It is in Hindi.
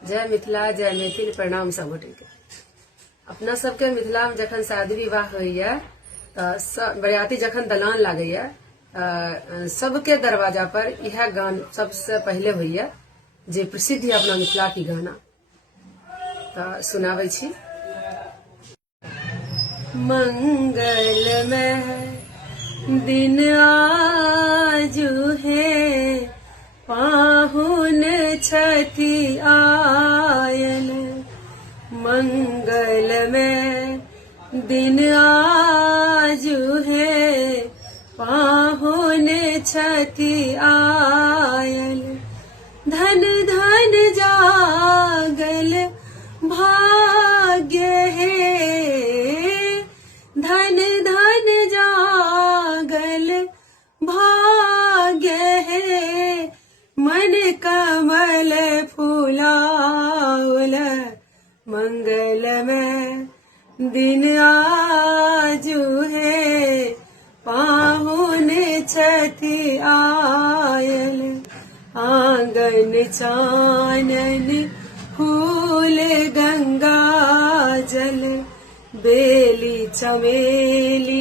जय मिथिला जय मैथिल प्रणाम सब गोटे के। अपना सबके मिथिला में जखन शादी विवाह होइया तऽ बरियाती जखन दलान लागैया सबके दरवाजा पर यह गान सबसे पहले होइया जे प्रसिद्ध है अपना मिथिला की गाना तऽ सुनाबै छी। मंगलमय दिन आजु है पाहुन छठी आयल। मंगलमय दिन आजु है पाहुन छठी आयल। धन धन जागल भाग्य है, धन धन जागल भाग्य है। मन कमल फुलावल मंगलमय दिन आजु है पाहुन छठी आयल। आंगन चानन फूल गंगा जल बेली चमेली